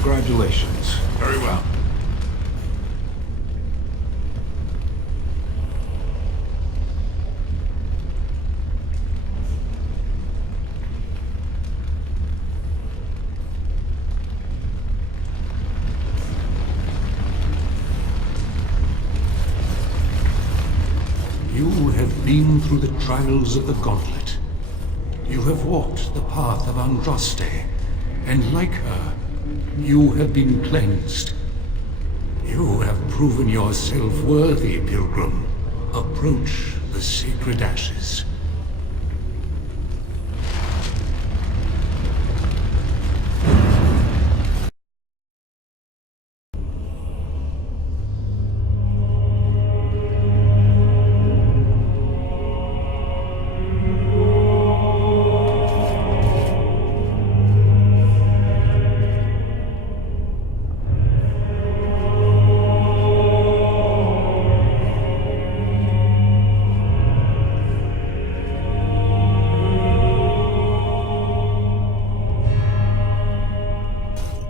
Congratulations. Very well. You have been through the trials of the Gauntlet. You have walked the path of Andraste, and like her, you have been cleansed. You have proven yourself worthy, Pilgrim. Approach the sacred ashes.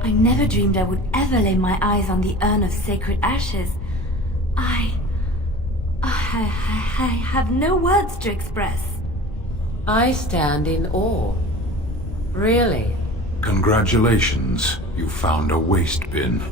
I never dreamed I would ever lay my eyes on the urn of sacred ashes. I have no words to express. I stand in awe. Really? Congratulations. You found a waste bin.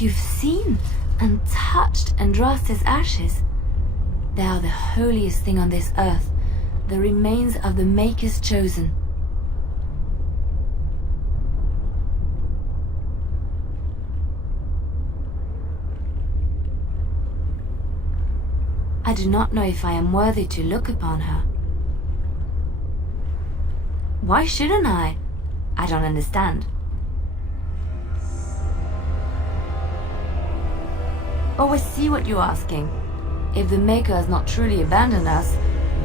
You've seen and touched Andraste's ashes. They are the holiest thing on this earth, the remains of the Maker's Chosen. I do not know if I am worthy to look upon her. Why shouldn't I? I don't understand. Oh, I see what you're asking. If the Maker has not truly abandoned us,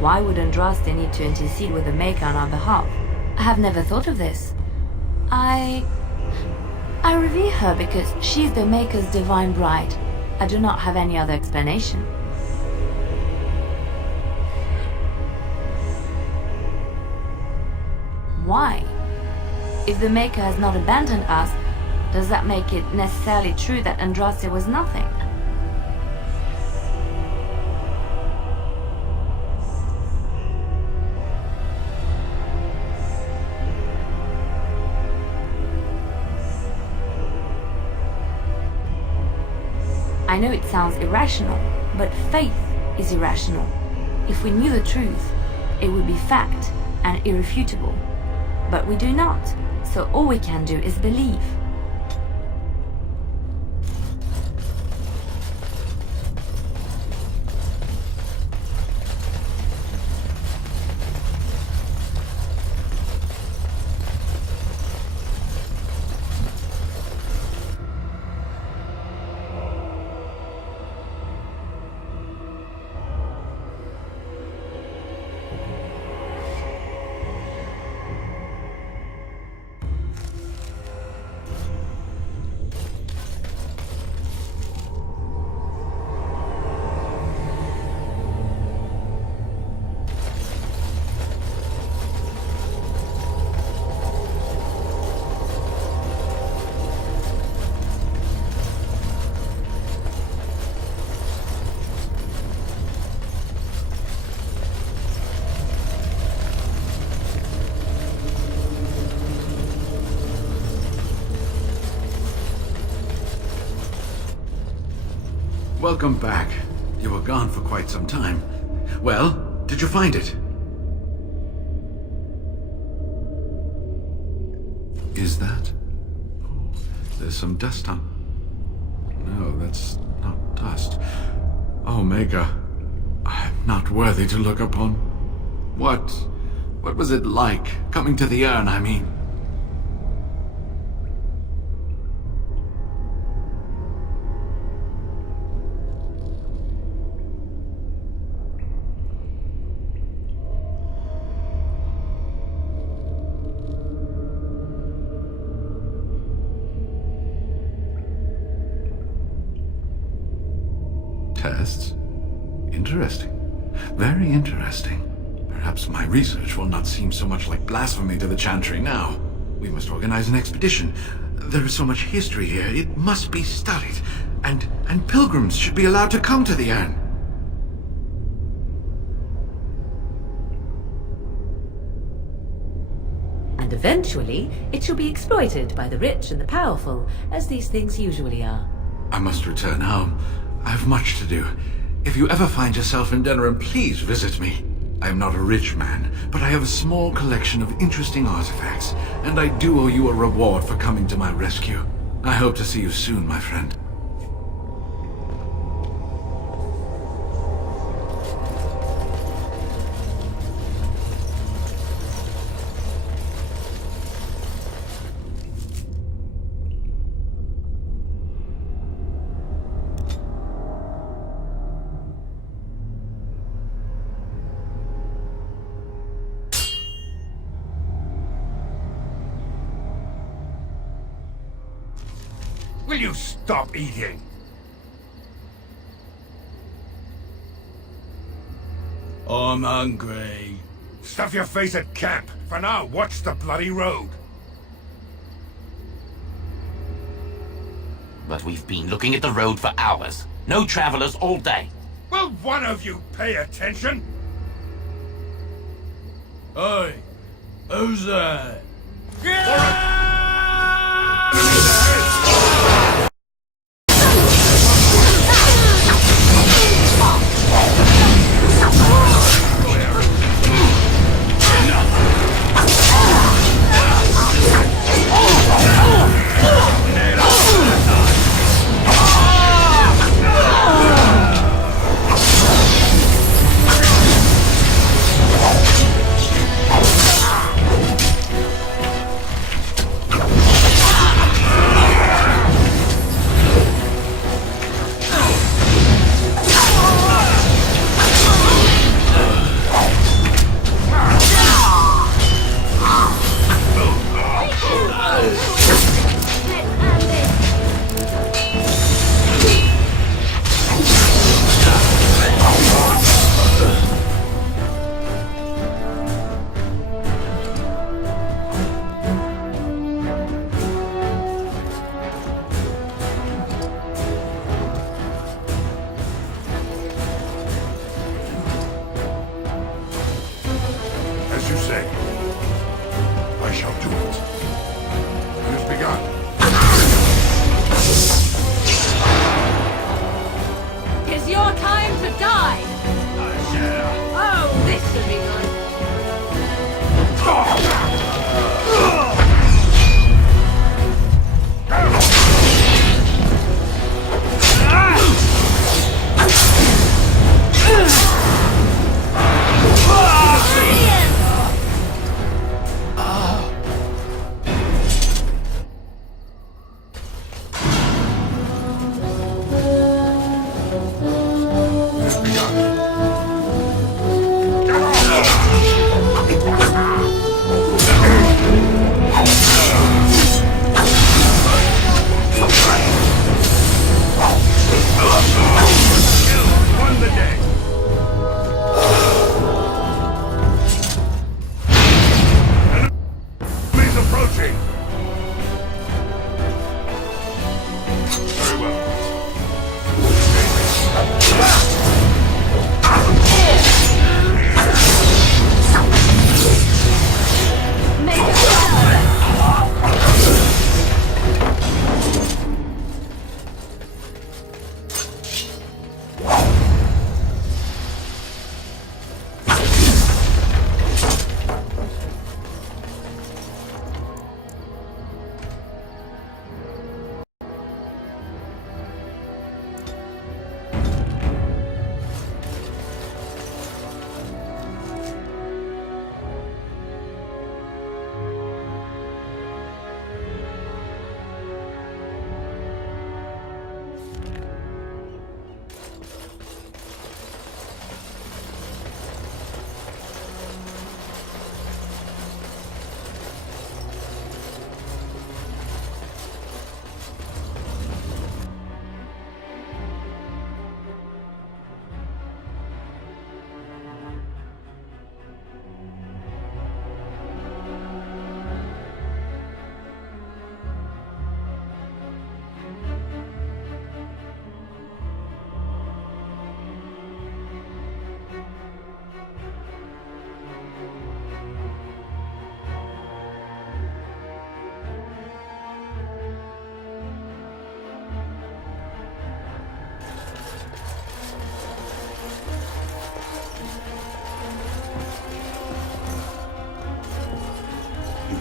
why would Andraste need to intercede with the Maker on our behalf? I have never thought of this. I revere her because she's the Maker's divine bride. I do not have any other explanation. Why? If the Maker has not abandoned us, does that make it necessarily true that Andraste was nothing? I know it sounds irrational, but faith is irrational. If we knew the truth, it would be fact and irrefutable. But we do not, so all we can do is believe. welcome back. You were gone for quite some time. Well, did you find it? Is that? Oh, there's some dust on... No, that's not dust. Omega, I'm not worthy to look upon. What was it like, coming to the urn, I mean? Tests? Interesting. Very interesting. Perhaps my research will not seem so much like blasphemy to the Chantry now. We must organize an expedition. There is so much history here, it must be studied. And pilgrims should be allowed to come to the urn. And eventually, it shall be exploited by the rich and the powerful, as these things usually are. I must return home. I have much to do. If you ever find yourself in Denerim, please visit me. I am not a rich man, but I have a small collection of interesting artifacts, and I do owe you a reward for coming to my rescue. I hope to see you soon, my friend. Will you stop eating? I'm hungry. Stuff your face at camp. For now, watch the bloody road. But we've been looking at the road for hours. No travelers all day. Will one of you pay attention? Hey, who's that?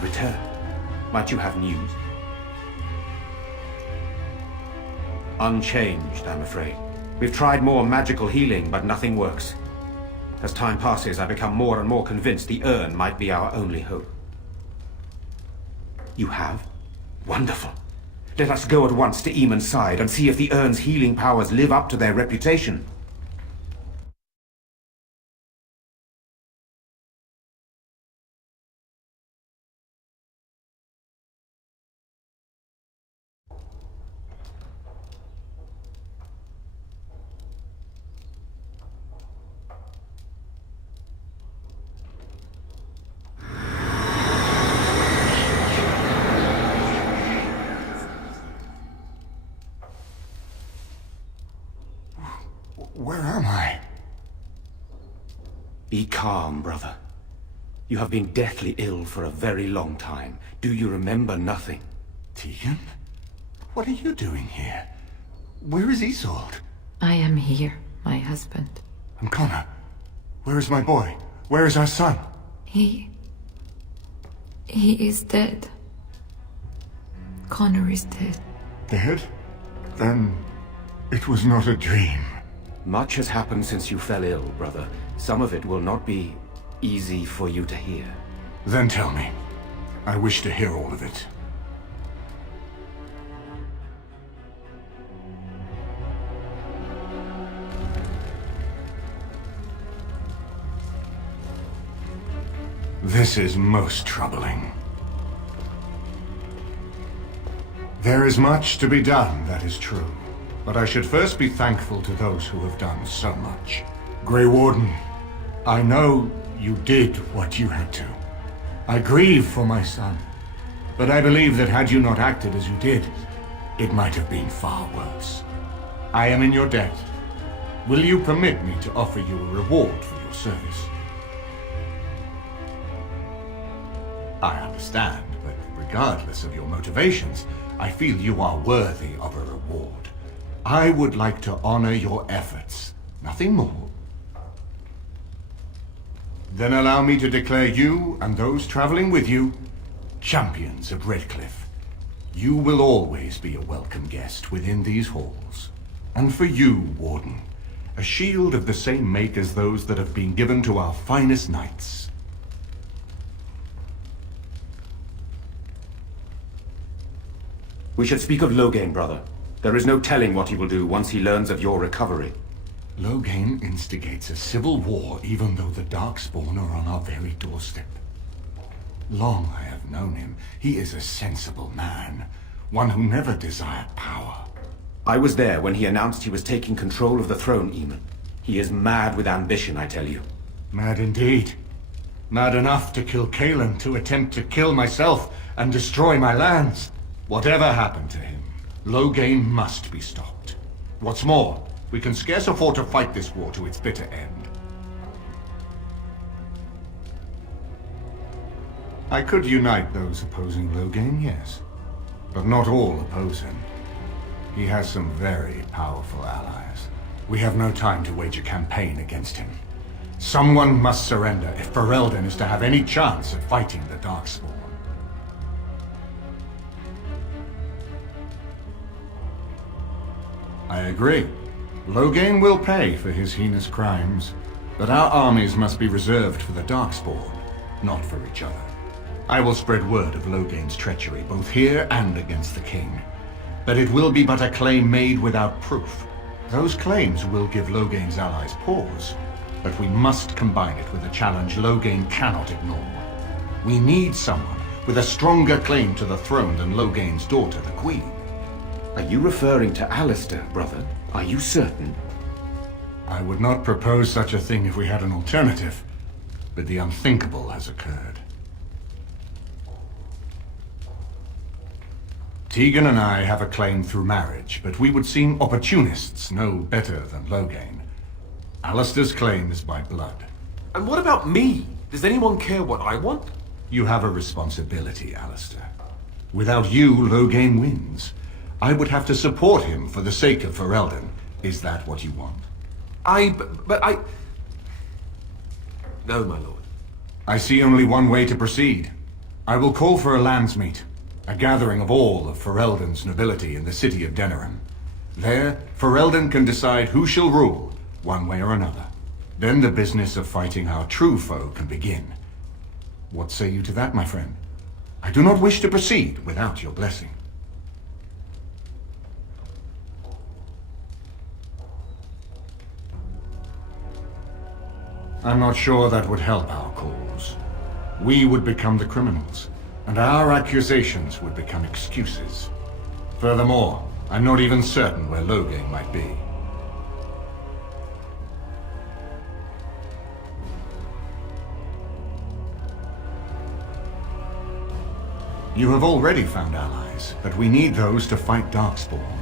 return. Might you have news? Unchanged, I'm afraid. We've tried more magical healing, but nothing works. As time passes, I become more and more convinced the urn might be our only hope. You have? Wonderful. Let us go at once to Eamon's side and see if the urn's healing powers live up to their reputation. Where am I? Be calm, brother. You have been deathly ill for a very long time. Do you remember nothing? Tegan? What are you doing here? Where is Isolde? I am here, my husband. And Connor? Where is my boy? Where is our son? He is dead. Connor is dead. Dead? Then it was not a dream. Much has happened since you fell ill, brother. Some of it will not be easy for you to hear. Then tell me. I wish to hear all of it. This is most troubling. There is much to be done, that is true. But I should first be thankful to those who have done so much. Grey Warden, I know you did what you had to. I grieve for my son. But I believe that had you not acted as you did, it might have been far worse. I am in your debt. Will you permit me to offer you a reward for your service? I understand, but regardless of your motivations, I feel you are worthy of a reward. I would like to honor your efforts, nothing more. Then allow me to declare you and those traveling with you champions of Redcliffe. You will always be a welcome guest within these halls. And for you, Warden, a shield of the same make as those that have been given to our finest knights. We should speak of Loghain, brother. There is no telling what he will do once he learns of your recovery. Loghain instigates a civil war even though the Darkspawn are on our very doorstep. Long I have known him. He is a sensible man, one who never desired power. I was there when he announced he was taking control of the throne, Eamon. He is mad with ambition, I tell you. Mad indeed. Mad enough to kill Cailan, to attempt to kill myself and destroy my lands. Whatever happened to him, Loghain must be stopped. What's more, we can scarce afford to fight this war to its bitter end. I could unite those opposing Loghain, yes. But not all oppose him. He has some very powerful allies. We have no time to wage a campaign against him. Someone must surrender if Ferelden is to have any chance of fighting the Darkspawn. I agree. Loghain will pay for his heinous crimes, but our armies must be reserved for the Darkspawn, not for each other. I will spread word of Loghain's treachery, both here and against the king. But it will be but a claim made without proof. Those claims will give Loghain's allies pause, but we must combine it with a challenge Loghain cannot ignore. We need someone with a stronger claim to the throne than Loghain's daughter, the Queen. Are you referring to Alistair, brother? Are you certain? I would not propose such a thing if we had an alternative, but the unthinkable has occurred. Tegan and I have a claim through marriage, but we would seem opportunists no better than Loghain. Alistair's claim is by blood. And what about me? Does anyone care what I want? You have a responsibility, Alistair. Without you, Loghain wins. I would have to support him for the sake of Ferelden. Is that what you want? But I... No, my lord. I see only one way to proceed. I will call for a landsmeet, a gathering of all of Ferelden's nobility in the city of Denerim. There, Ferelden can decide who shall rule, one way or another. Then the business of fighting our true foe can begin. What say you to that, my friend? I do not wish to proceed without your blessing. I'm not sure that would help our cause. We would become the criminals, and our accusations would become excuses. Furthermore, I'm not even certain where Loghain might be. You have already found allies, but we need those to fight Darkspawn.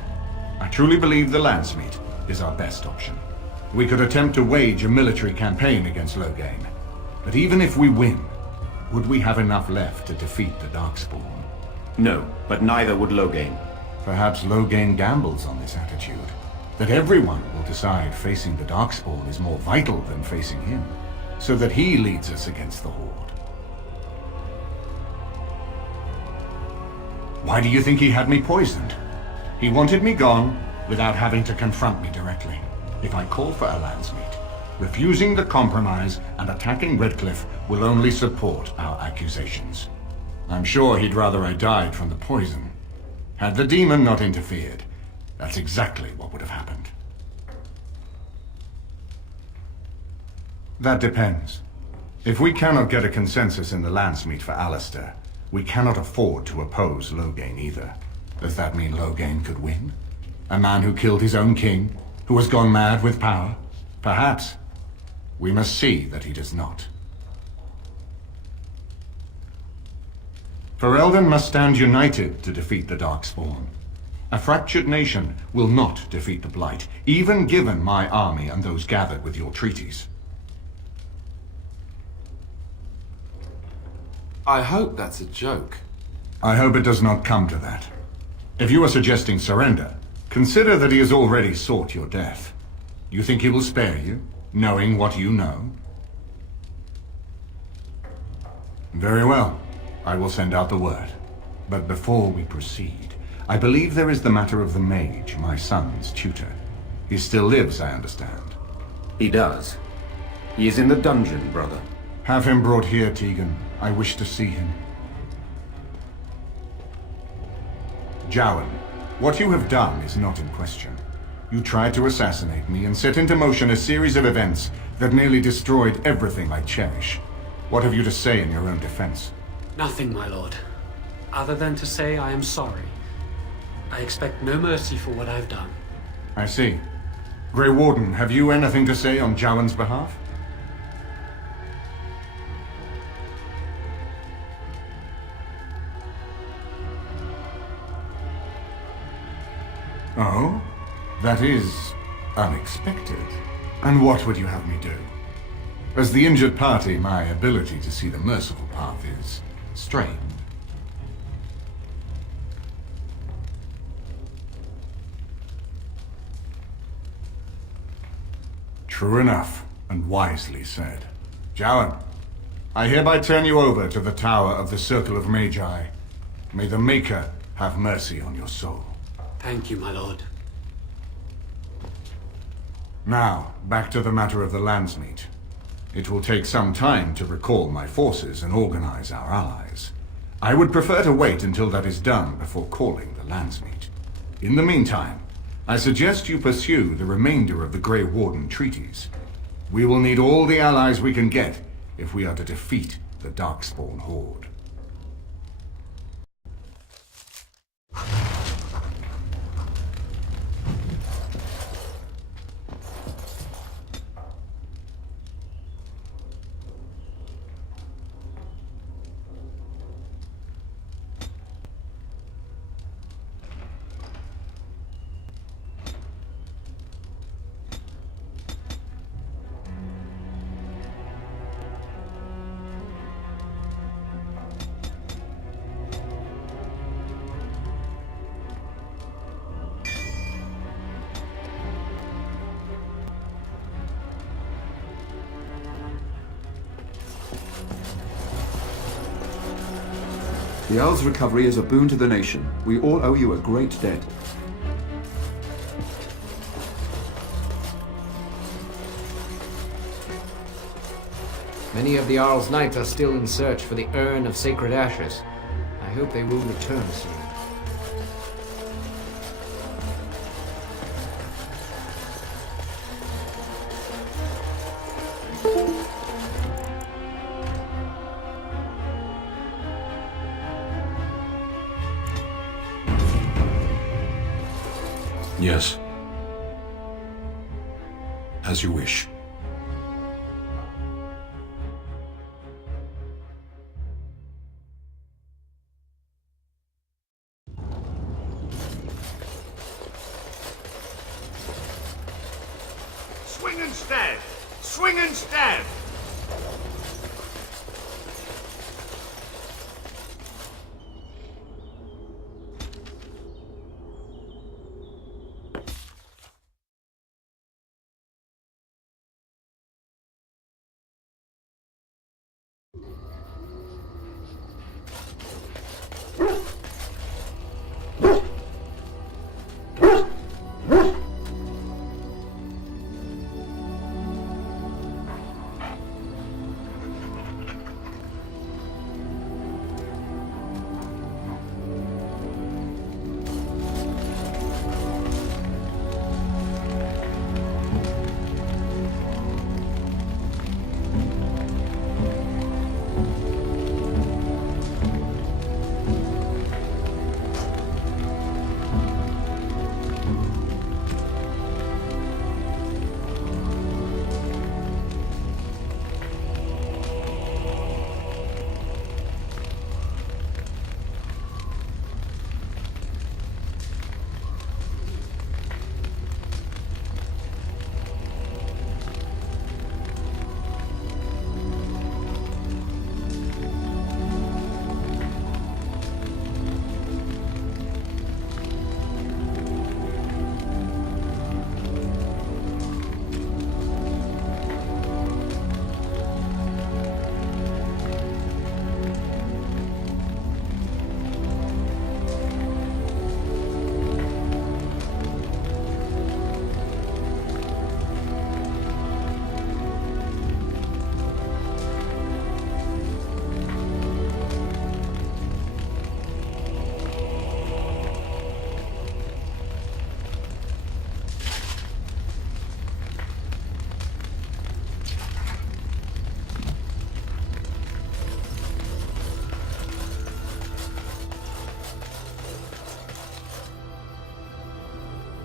I truly believe the Landsmeet is our best option. We could attempt to wage a military campaign against Loghain, but even if we win, would we have enough left to defeat the Darkspawn? No, but neither would Loghain. Perhaps Loghain gambles on this attitude, that everyone will decide facing the Darkspawn is more vital than facing him, so that he leads us against the Horde. Why do you think he had me poisoned? He wanted me gone without having to confront me directly. If I call for a landsmeet, refusing the compromise and attacking Redcliffe will only support our accusations. I'm sure he'd rather I died from the poison. Had the demon not interfered, that's exactly what would have happened. That depends. If we cannot get a consensus in the Landsmeet for Alistair, we cannot afford to oppose Loghain either. Does that mean Loghain could win? A man who killed his own king, who has gone mad with power? Perhaps. We must see that he does not. Ferelden must stand united to defeat the Darkspawn. A fractured nation will not defeat the Blight, even given my army and those gathered with your treaties. I hope that's a joke. I hope it does not come to that. If you are suggesting surrender, consider that he has already sought your death. You think he will spare you, knowing what you know? Very well. I will send out the word. But before we proceed, I believe there is the matter of the mage, my son's tutor. He still lives, I understand. He does. He is in the dungeon, brother. Have him brought here, Tegan. I wish to see him. Jowan, what you have done is not in question. You tried to assassinate me and set into motion a series of events that nearly destroyed everything I cherish. What have you to say in your own defense? Nothing, my lord. Other than to say I am sorry. I expect no mercy for what I've done. I see. Grey Warden, have you anything to say on Jowan's behalf? Oh? That is unexpected. And what would you have me do? As the injured party, my ability to see the merciful path is strained. True enough, and wisely said. Jowan, I hereby turn you over to the Tower of the Circle of Magi. May the Maker have mercy on your soul. Thank you, my lord. Now, back to the matter of the Landsmeet. It will take some time to recall my forces and organize our allies. I would prefer to wait until that is done before calling the Landsmeet. In the meantime, I suggest you pursue the remainder of the Grey Warden treaties. We will need all the allies we can get if we are to defeat the Darkspawn Horde. The Earl's recovery is a boon to the nation. We all owe you a great debt. Many of the Jarl's knights are still in search for the Urn of Sacred Ashes. I hope they will return soon. Yes. As you wish. Swing and stab! Swing and stab!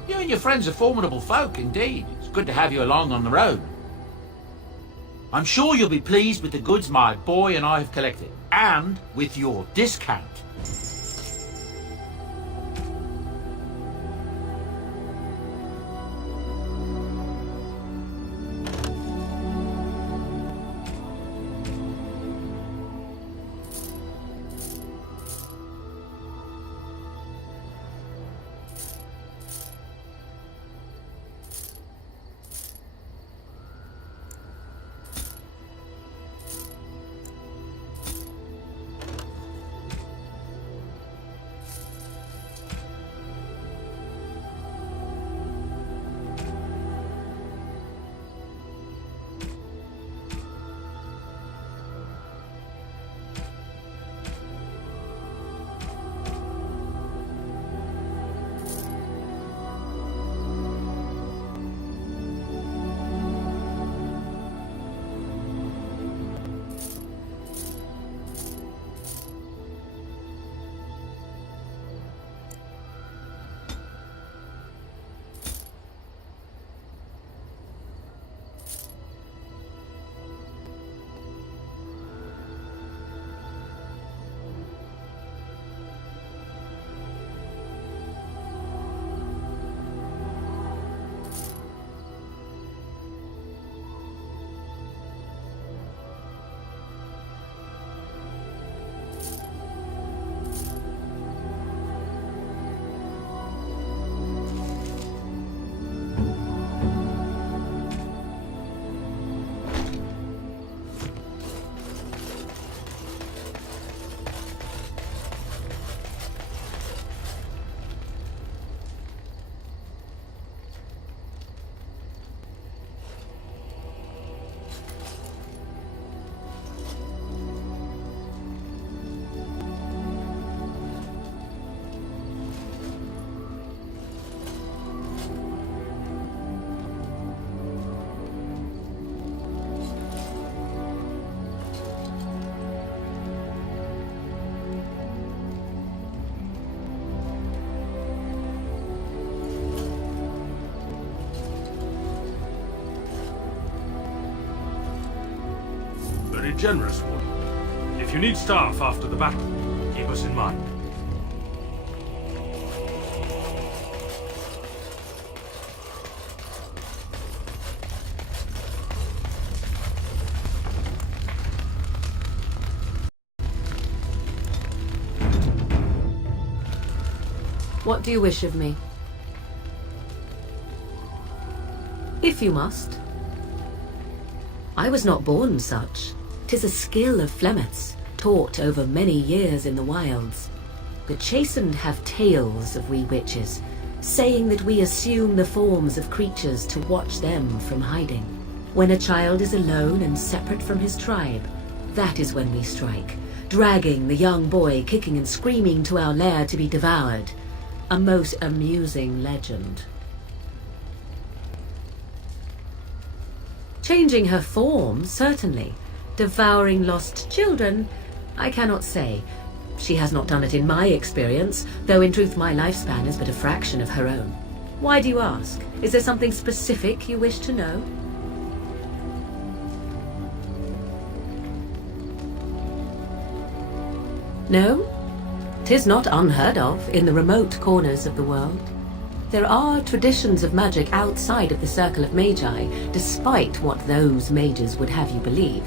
You and your friends are formidable folk, indeed. It's good to have you along on the road. I'm sure you'll be pleased with the goods my boy and I have collected, and with your discount. very generous one. If you need staff after the battle, keep us in mind. What do you wish of me? If you must. I was not born such. 'Tis a skill of Flemeth's, taught over many years in the wilds. The chastened have tales of we witches, saying that we assume the forms of creatures to watch them from hiding. When a child is alone and separate from his tribe, that is when we strike, dragging the young boy kicking and screaming to our lair to be devoured. A most amusing legend. Changing her form, certainly. Devouring lost children, I cannot say. She has not done it in my experience, though in truth my lifespan is but a fraction of her own. Why do you ask? Is there something specific you wish to know? No? 'Tis not unheard of in the remote corners of the world. There are traditions of magic outside of the Circle of Magi, despite what those mages would have you believe.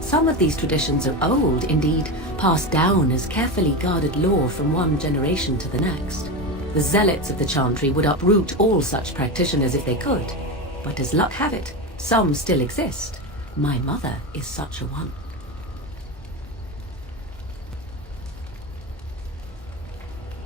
Some of these traditions are old, indeed, passed down as carefully guarded lore from one generation to the next. The zealots of the Chantry would uproot all such practitioners if they could. But as luck have it, some still exist. My mother is such a one.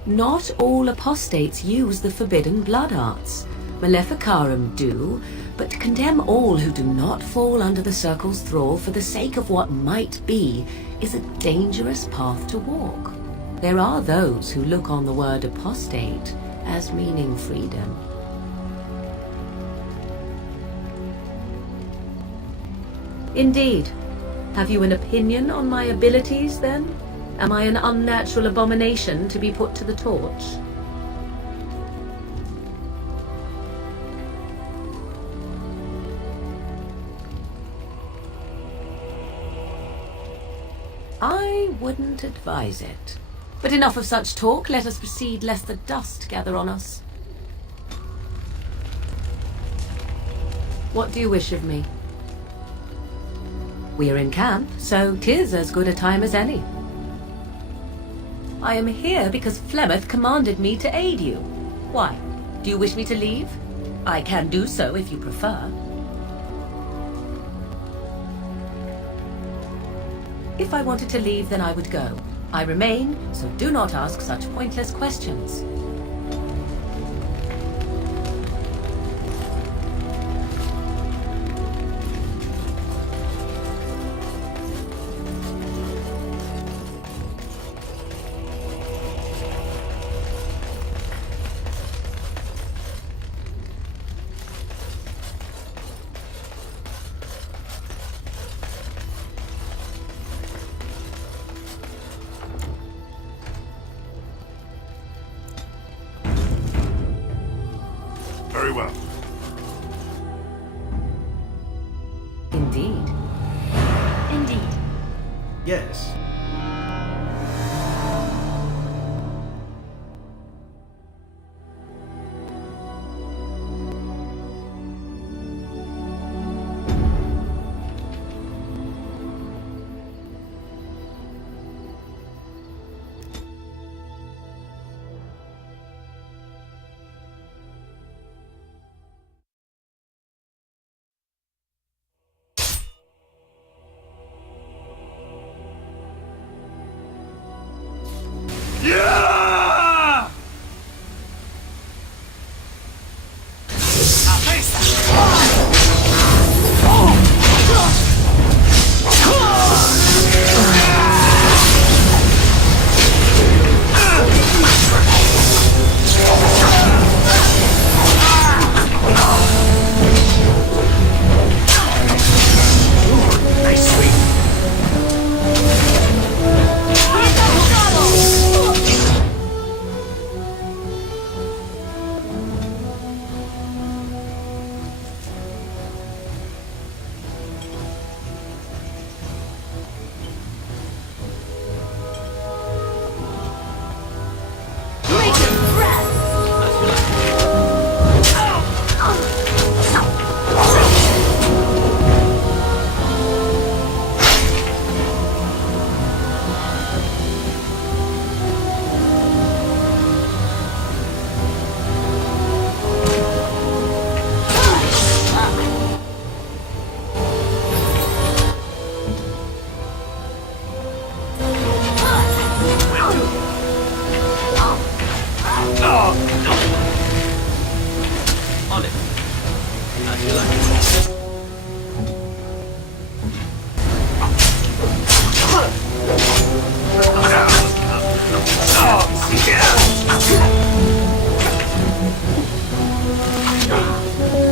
Not all apostates use the forbidden blood arts. Maleficarum do, but to condemn all who do not fall under the Circle's thrall for the sake of what might be is a dangerous path to walk. There are those who look on the word apostate as meaning freedom. Indeed. Have you an opinion on my abilities, then? Am I an unnatural abomination to be put to the torch? I wouldn't advise it. But enough of such talk. Let us proceed, lest the dust gather on us. What do you wish of me? We are in camp, so 'tis as good a time as any. I am here because Flemeth commanded me to aid you. Why? Do you wish me to leave? I can do so if you prefer. If I wanted to leave, then I would go. I remain, so do not ask such pointless questions. Very well. Indeed. Indeed. Yes.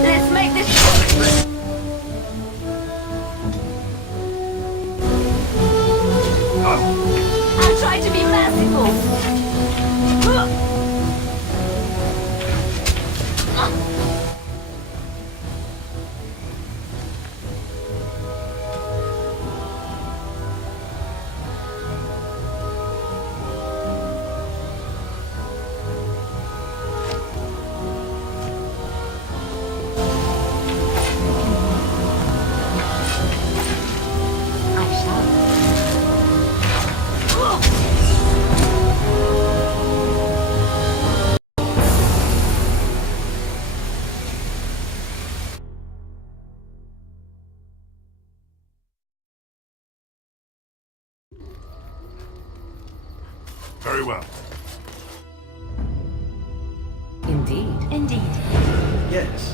Let's make this... I'll try to be merciful. Very well. Indeed. Indeed. Yes.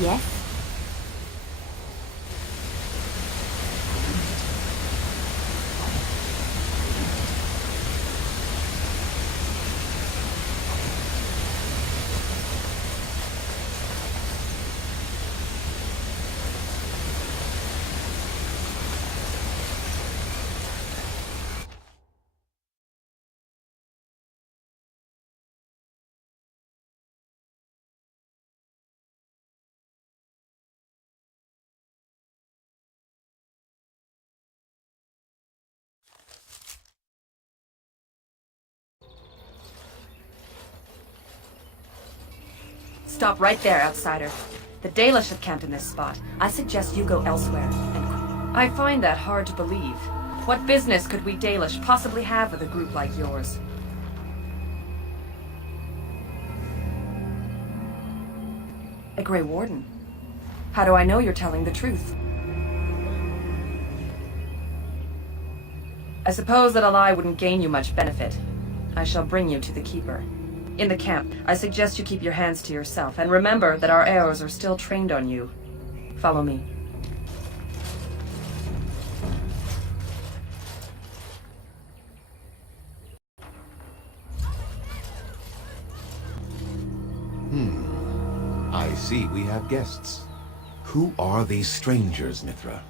Yes? Stop right there, outsider. The Dalish have camped in this spot. I suggest you go elsewhere. I find that hard to believe. What business could we Dalish possibly have with a group like yours? A Grey Warden? How do I know you're telling the truth? I suppose that a lie wouldn't gain you much benefit. I shall bring you to the Keeper. In the camp, I suggest you keep your hands to yourself, and remember that our arrows are still trained on you. Follow me. I see we have guests. Who are these strangers, Mithra?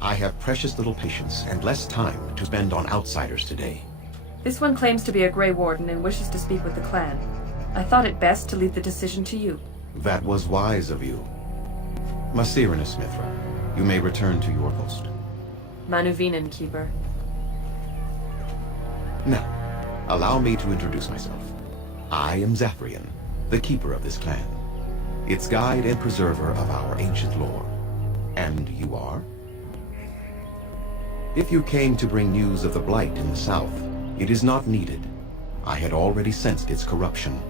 I have precious little patience and less time to spend on outsiders today. This one claims to be a Grey Warden and wishes to speak with the clan. I thought it best to leave the decision to you. That was wise of you. Maserenus, Mithra, you may return to your post. Manuvinen, Keeper. Now, allow me to introduce myself. I am Zathrian, the keeper of this clan, its guide and preserver of our ancient lore. And you are? If you came to bring news of the Blight in the south, it is not needed. I had already sensed its corruption.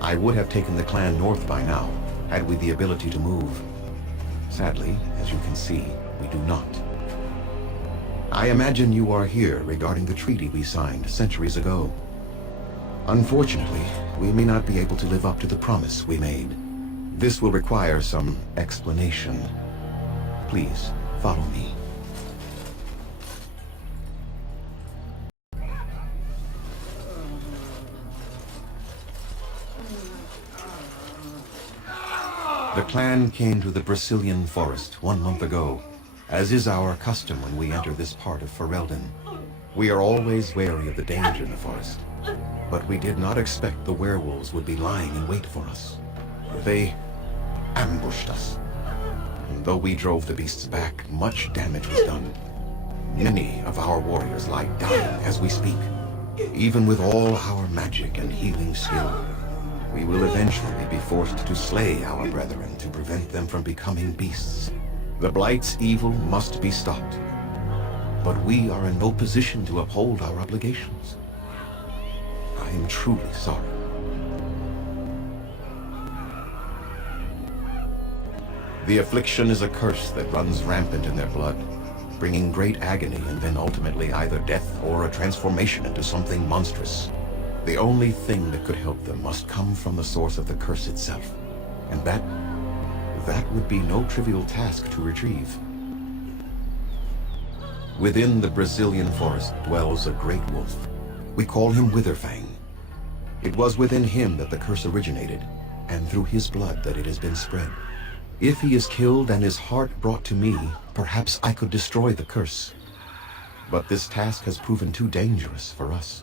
I would have taken the clan north by now, had we the ability to move. Sadly, as you can see, we do not. I imagine you are here regarding the treaty we signed centuries ago. Unfortunately, we may not be able to live up to the promise we made. This will require some explanation. Please, follow me. The clan came to the Brazilian forest 1 month ago, as is our custom when we enter this part of Ferelden. We are always wary of the danger in the forest, but we did not expect the werewolves would be lying in wait for us. They ambushed us. And though we drove the beasts back, much damage was done. Many of our warriors lie dying as we speak. Even with all our magic and healing skill, we will eventually be forced to slay our brethren to prevent them from becoming beasts. The Blight's evil must be stopped. But we are in no position to uphold our obligations. I am truly sorry. The affliction is a curse that runs rampant in their blood, bringing great agony and then ultimately either death or a transformation into something monstrous. The only thing that could help them must come from the source of the curse itself. And that would be no trivial task to retrieve. Within the Brazilian forest dwells a great wolf. We call him Witherfang. It was within him that the curse originated, and through his blood that it has been spread. If he is killed and his heart brought to me, perhaps I could destroy the curse. But this task has proven too dangerous for us.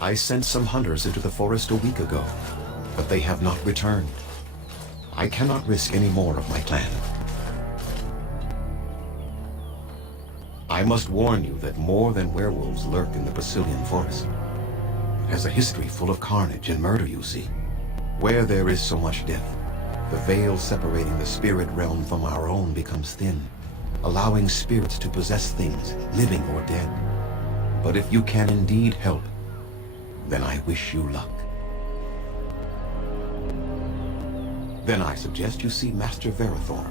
I sent some hunters into the forest a week ago, but they have not returned. I cannot risk any more of my clan. I must warn you that more than werewolves lurk in the Brazilian forest. It has a history full of carnage and murder, you see. Where there is so much death, the veil separating the spirit realm from our own becomes thin, allowing spirits to possess things, living or dead. But if you can indeed help, then I wish you luck. Then I suggest you see Master Verathorn.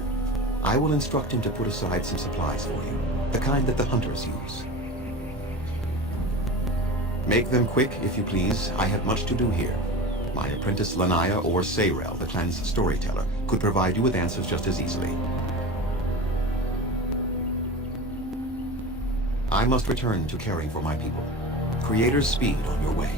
I will instruct him to put aside some supplies for you, the kind that the hunters use. Make them quick, if you please. I have much to do here. My apprentice Lanaya or Sayrel, the clan's storyteller, could provide you with answers just as easily. I must return to caring for my people. Creator's speed on your way.